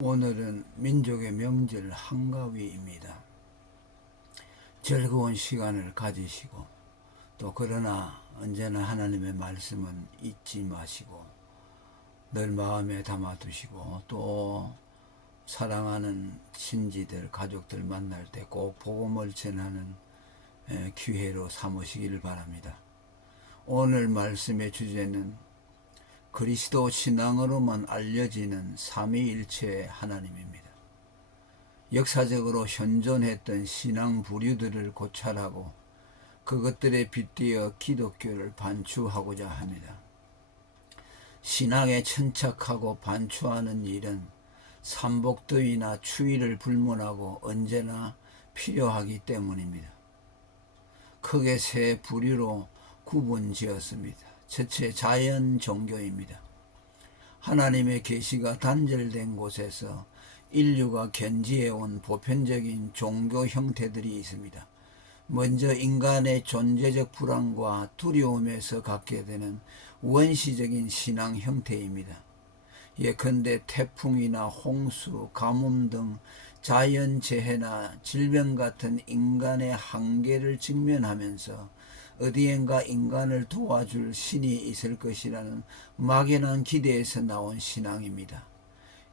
오늘은 민족의 명절 한가위입니다. 즐거운 시간을 가지시고 또 그러나 언제나 하나님의 말씀은 잊지 마시고 늘 마음에 담아두시고 또 사랑하는 친지들 가족들 만날 때 꼭 복음을 전하는 기회로 삼으시기를 바랍니다. 오늘 말씀의 주제는 그리스도 신앙으로만 알려지는 삼위일체의 하나님입니다. 역사적으로 현존했던 신앙 부류들을 고찰하고 그것들에 빗대어 기독교를 반추하고자 합니다. 신앙에 천착하고 반추하는 일은 삼복더위나 추위를 불문하고 언제나 필요하기 때문입니다. 크게 세 부류로 구분지었습니다. 첫째, 자연 종교입니다. 하나님의 계시가 단절된 곳에서 인류가 견지해온 보편적인 종교 형태들이 있습니다. 먼저 인간의 존재적 불안과 두려움에서 갖게 되는 원시적인 신앙 형태입니다. 예컨대 태풍이나 홍수, 가뭄 등 자연재해나 질병 같은 인간의 한계를 직면하면서 어디엔가 인간을 도와줄 신이 있을 것이라는 막연한 기대에서 나온 신앙입니다.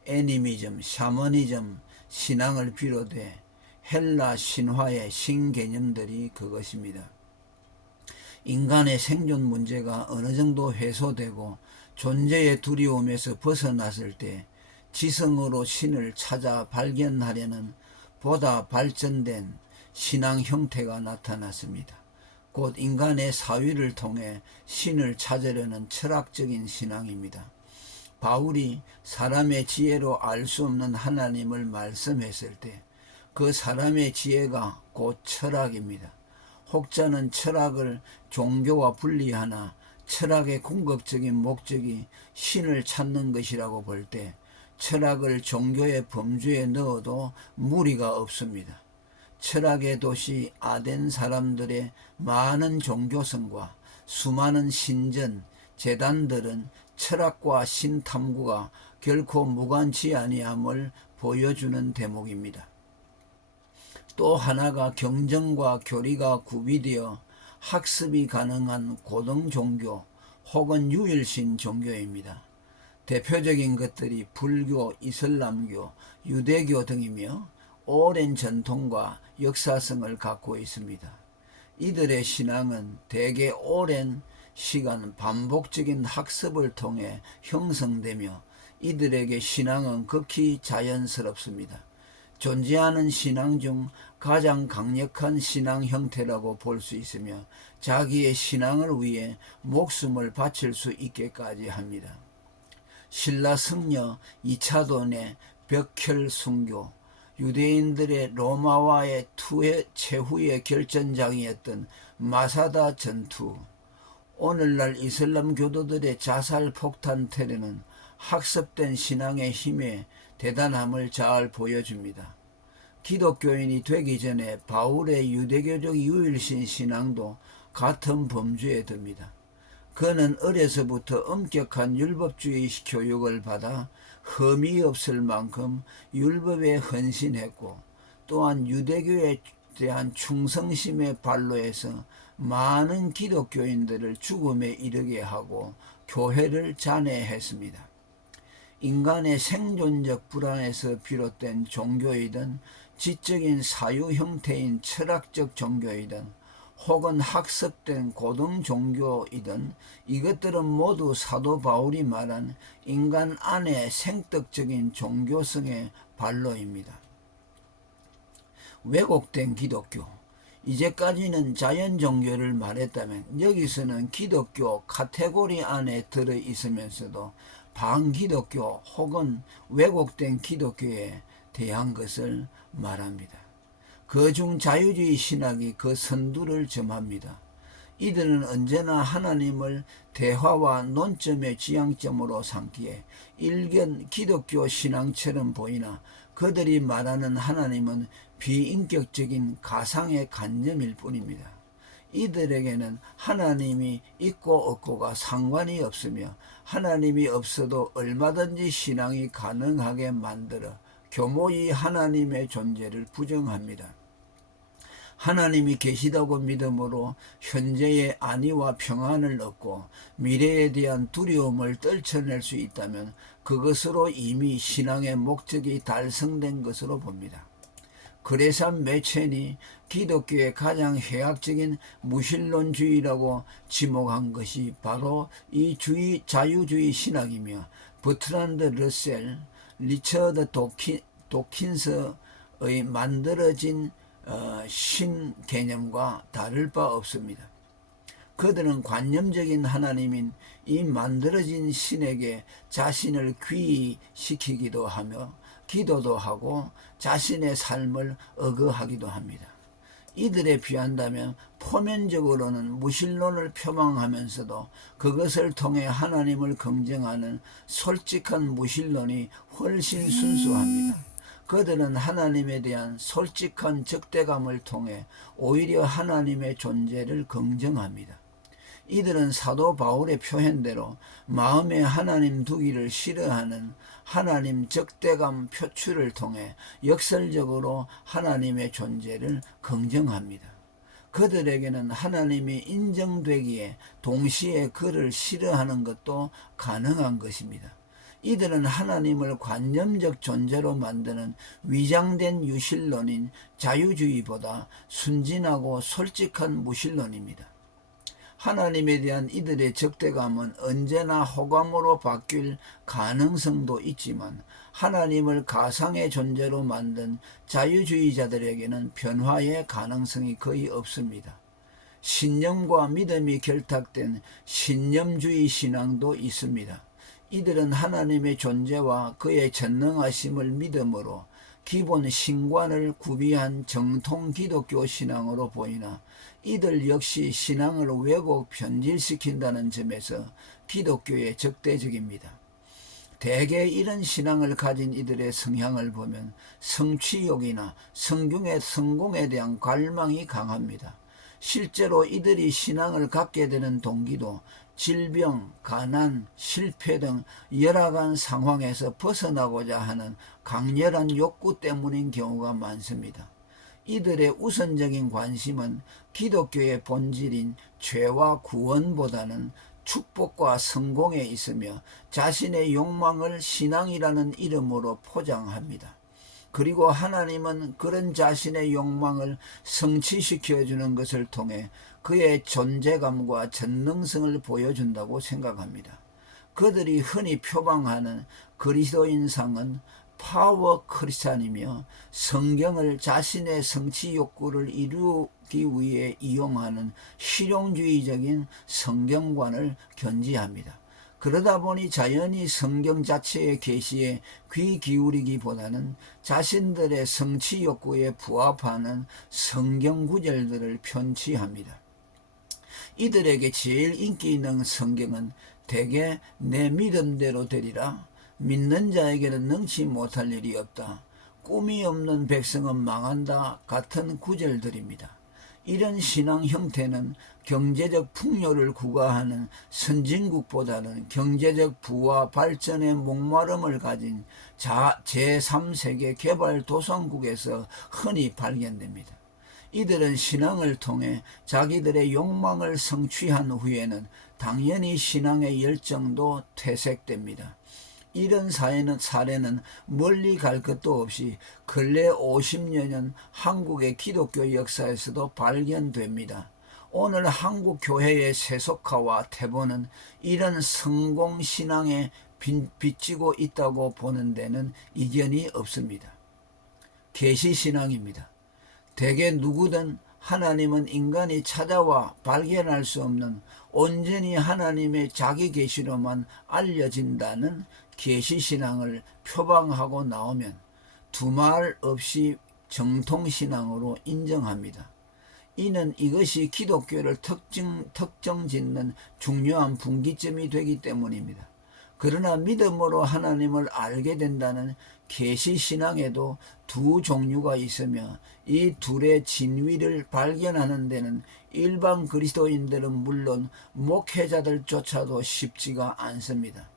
애니미즘, 샤머니즘 신앙을 비롯해 헬라 신화의 신개념들이 그것입니다. 인간의 생존 문제가 어느 정도 해소되고 존재의 두려움에서 벗어났을 때 지성으로 신을 찾아 발견하려는 보다 발전된 신앙 형태가 나타났습니다. 곧 인간의 사위를 통해 신을 찾으려는 철학적인 신앙입니다. 바울이 사람의 지혜로 알 수 없는 하나님을 말씀했을 때 그 사람의 지혜가 곧 철학입니다. 혹자는 철학을 종교와 분리하나 철학의 궁극적인 목적이 신을 찾는 것이라고 볼 때 철학을 종교의 범주에 넣어도 무리가 없습니다. 철학의 도시 아덴 사람들의 많은 종교성과 수많은 신전, 제단들은 철학과 신탐구가 결코 무관치 아니함을 보여주는 대목입니다. 또 하나가 경전과 교리가 구비되어 학습이 가능한 고등종교 혹은 유일신 종교입니다. 대표적인 것들이 불교, 이슬람교, 유대교 등이며 오랜 전통과 역사성을 갖고 있습니다. 이들의 신앙은 대개 오랜 시간 반복적인 학습을 통해 형성되며 이들에게 신앙은 극히 자연스럽습니다. 존재하는 신앙 중 가장 강력한 신앙 형태라고 볼 수 있으며 자기의 신앙을 위해 목숨을 바칠 수 있게까지 합니다. 신라 승려 이차돈의 벽혈순교, 유대인들의 로마와의 투의 최후의 결전장이었던 마사다 전투, 오늘날 이슬람 교도들의 자살 폭탄 테러는 학습된 신앙의 힘의 대단함을 잘 보여줍니다. 기독교인이 되기 전에 바울의 유대교적 유일신 신앙도 같은 범주에 듭니다. 그는 어려서부터 엄격한 율법주의 교육을 받아 흠이 없을 만큼 율법에 헌신했고 또한 유대교에 대한 충성심의 발로해서 많은 기독교인들을 죽음에 이르게 하고 교회를 잔해했습니다. 인간의 생존적 불안에서 비롯된 종교이든 지적인 사유 형태인 철학적 종교이든 혹은 학습된 고등 종교이든 이것들은 모두 사도 바울이 말한 인간 안의 생떡적인 종교성의 발로입니다. 왜곡된 기독교, 이제까지는 자연 종교를 말했다면 여기서는 기독교 카테고리 안에 들어있으면서도 반기독교 혹은 왜곡된 기독교에 대한 것을 말합니다. 그중 자유주의 신학이 그 선두를 점합니다. 이들은 언제나 하나님을 대화와 논점의 지향점으로 삼기에 일견 기독교 신앙처럼 보이나 그들이 말하는 하나님은 비인격적인 가상의 관념일 뿐입니다. 이들에게는 하나님이 있고 없고가 상관이 없으며 하나님이 없어도 얼마든지 신앙이 가능하게 만들어 교모의 하나님의 존재를 부정합니다. 하나님이 계시다고 믿음으로 현재의 안위와 평안을 얻고 미래에 대한 두려움을 떨쳐낼 수 있다면 그것으로 이미 신앙의 목적이 달성된 것으로 봅니다. 그레삼 매첸이 기독교의 가장 해악적인 무신론주의라고 지목한 것이 바로 이 자유주의 신학이며 버트란드 러셀, 리처드 도킨스의 만들어진 신 개념과 다를 바 없습니다. 그들은 관념적인 하나님인 이 만들어진 신에게 자신을 귀의시키기도 하며 기도도 하고 자신의 삶을 억어하기도 합니다. 이들에 비한다면 표면적으로는 무신론을 표방하면서도 그것을 통해 하나님을 긍정하는 솔직한 무신론이 훨씬 순수합니다. 그들은 하나님에 대한 솔직한 적대감을 통해 오히려 하나님의 존재를 긍정합니다. 이들은 사도 바울의 표현대로 마음에 하나님 두기를 싫어하는 하나님 적대감 표출을 통해 역설적으로 하나님의 존재를 긍정합니다. 그들에게는 하나님이 인정되기에 동시에 그를 싫어하는 것도 가능한 것입니다. 이들은 하나님을 관념적 존재로 만드는 위장된 유실론인 자유주의보다 순진하고 솔직한 무신론입니다. 하나님에 대한 이들의 적대감은 언제나 호감으로 바뀔 가능성도 있지만 하나님을 가상의 존재로 만든 자유주의자들에게는 변화의 가능성이 거의 없습니다. 신념과 믿음이 결탁된 신념주의 신앙도 있습니다. 이들은 하나님의 존재와 그의 전능하심을 믿음으로 기본 신관을 구비한 정통 기독교 신앙으로 보이나 이들 역시 신앙을 왜곡 변질시킨다는 점에서 기독교에 적대적입니다. 대개 이런 신앙을 가진 이들의 성향을 보면 성취욕이나 성경의 성공에 대한 갈망이 강합니다. 실제로 이들이 신앙을 갖게 되는 동기도 질병, 가난, 실패 등 열악한 상황에서 벗어나고자 하는 강렬한 욕구 때문인 경우가 많습니다. 이들의 우선적인 관심은 기독교의 본질인 죄와 구원보다는 축복과 성공에 있으며 자신의 욕망을 신앙이라는 이름으로 포장합니다. 그리고 하나님은 그런 자신의 욕망을 성취시켜주는 것을 통해 그의 존재감과 전능성을 보여준다고 생각합니다. 그들이 흔히 표방하는 그리스도인상은 파워 크리스찬이며 성경을 자신의 성취 욕구를 이루기 위해 이용하는 실용주의적인 성경관을 견지합니다. 그러다 보니 자연히 성경 자체의 계시에 귀 기울이기보다는 자신들의 성취 욕구에 부합하는 성경 구절들을 편취합니다. 이들에게 제일 인기 있는 성경은 대개 내 믿음대로 되리라, 믿는 자에게는 능치 못할 일이 없다, 꿈이 없는 백성은 망한다 같은 구절들입니다. 이런 신앙 형태는 경제적 풍요를 구가하는 선진국보다는 경제적 부와 발전의 목마름을 가진 제3세계 개발도상국에서 흔히 발견됩니다. 이들은 신앙을 통해 자기들의 욕망을 성취한 후에는 당연히 신앙의 열정도 퇴색됩니다. 이런 사례는 멀리 갈 것도 없이 근래 50여 년 한국의 기독교 역사에서도 발견됩니다. 오늘 한국 교회의 세속화와 퇴보는 이런 성공신앙에 빚지고 있다고 보는 데는 이견이 없습니다. 계시신앙입니다. 대개 누구든 하나님은 인간이 찾아와 발견할 수 없는 온전히 하나님의 자기 계시로만 알려진다는 계시신앙을 표방하고 나오면 두말 없이 정통신앙으로 인정합니다. 이는 이것이 기독교를 특정짓는 중요한 분기점이 되기 때문입니다. 그러나 믿음으로 하나님을 알게 된다는 계시신앙에도 두 종류가 있으며 이 둘의 진위를 발견하는 데는 일반 그리스도인들은 물론 목회자들조차도 쉽지가 않습니다.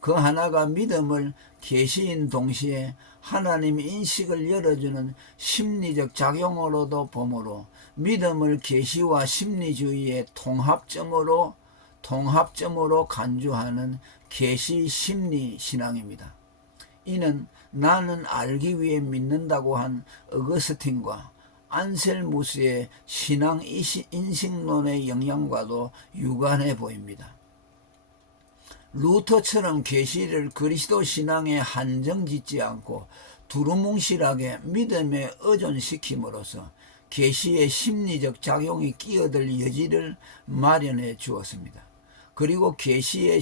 그 하나가 믿음을 계시인 동시에 하나님 인식을 열어주는 심리적 작용으로도 보므로 믿음을 계시와 심리주의의 통합점으로 간주하는 계시 심리 신앙입니다. 이는 나는 알기 위해 믿는다고 한 어거스틴과 안셀무스의 신앙 인식론의 영향과도 유관해 보입니다. 루터처럼 계시를 그리스도 신앙에 한정짓지 않고 두루뭉실하게 믿음에 의존시킴으로써 계시의 심리적 작용이 끼어들 여지를 마련해 주었습니다. 그리고 계시의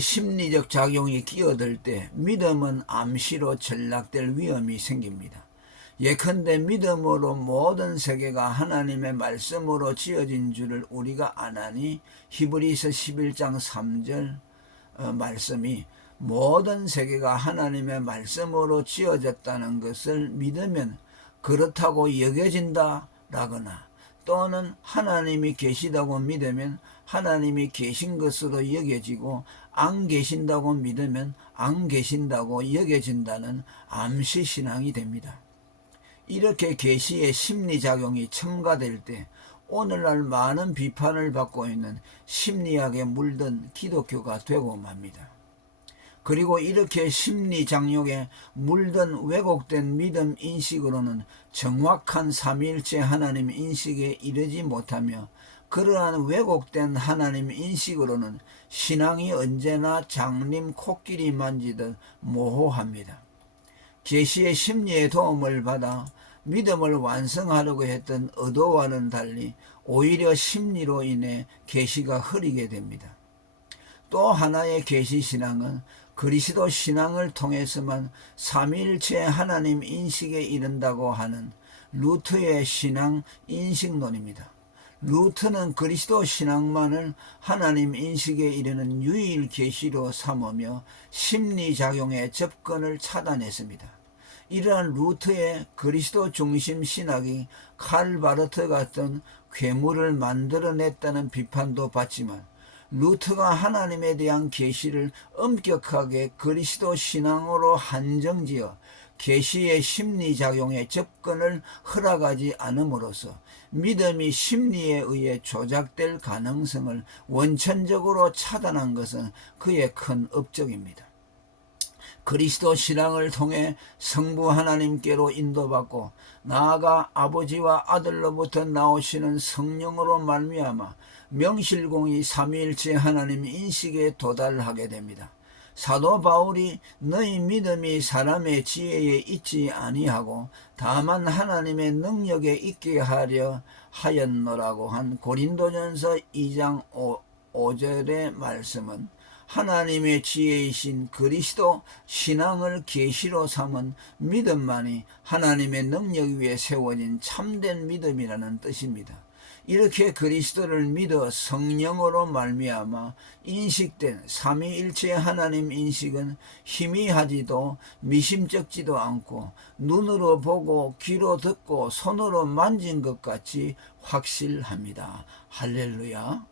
심리적 작용이 끼어들 때 믿음은 암시로 전락될 위험이 생깁니다. 예컨대 믿음으로 모든 세계가 하나님의 말씀으로 지어진 줄을 우리가 아나니 히브리서 11장 3절 말씀이 모든 세계가 하나님의 말씀으로 지어졌다는 것을 믿으면 그렇다고 여겨진다 라거나 또는 하나님이 계시다고 믿으면 하나님이 계신 것으로 여겨지고 안 계신다고 믿으면 안 계신다고 여겨진다는 암시신앙이 됩니다. 이렇게 계시의 심리작용이 첨가될 때 오늘날 많은 비판을 받고 있는 심리학에 물든 기독교가 되고 맙니다. 그리고 이렇게 심리장욕에 물든 왜곡된 믿음 인식으로는 정확한 삼위일체 하나님 인식에 이르지 못하며 그러한 왜곡된 하나님 인식으로는 신앙이 언제나 장님 코끼리 만지듯 모호합니다. 계시의 심리의 도움을 받아 믿음을 완성하려고 했던 의도와는 달리 오히려 심리로 인해 계시가 흐리게 됩니다. 또 하나의 계시신앙은 그리스도 신앙을 통해서만 삼위일체 하나님 인식에 이른다고 하는 루트의 신앙 인식론입니다. 루트는 그리스도 신앙만을 하나님 인식에 이르는 유일 계시로 삼으며 심리작용의 접근을 차단했습니다. 이러한 루트의 그리스도 중심 신학이 칼 바르트 같은 괴물을 만들어냈다는 비판도 받지만 루트가 하나님에 대한 계시를 엄격하게 그리스도 신앙으로 한정지어 계시의 심리작용에 접근을 허락하지 않음으로써 믿음이 심리에 의해 조작될 가능성을 원천적으로 차단한 것은 그의 큰 업적입니다. 그리스도 신앙을 통해 성부 하나님께로 인도받고 나아가 아버지와 아들로부터 나오시는 성령으로 말미암아 명실공히 삼위일체 하나님 인식에 도달하게 됩니다. 사도 바울이 너희 믿음이 사람의 지혜에 있지 아니하고 다만 하나님의 능력에 있게 하려 하였노라고 한 고린도전서 2장 5절의 말씀은 하나님의 지혜이신 그리스도 신앙을 계시로 삼은 믿음만이 하나님의 능력 위에 세워진 참된 믿음이라는 뜻입니다. 이렇게 그리스도를 믿어 성령으로 말미암아 인식된 삼위일체 하나님 인식은 희미하지도 미심쩍지도 않고 눈으로 보고 귀로 듣고 손으로 만진 것 같이 확실합니다. 할렐루야.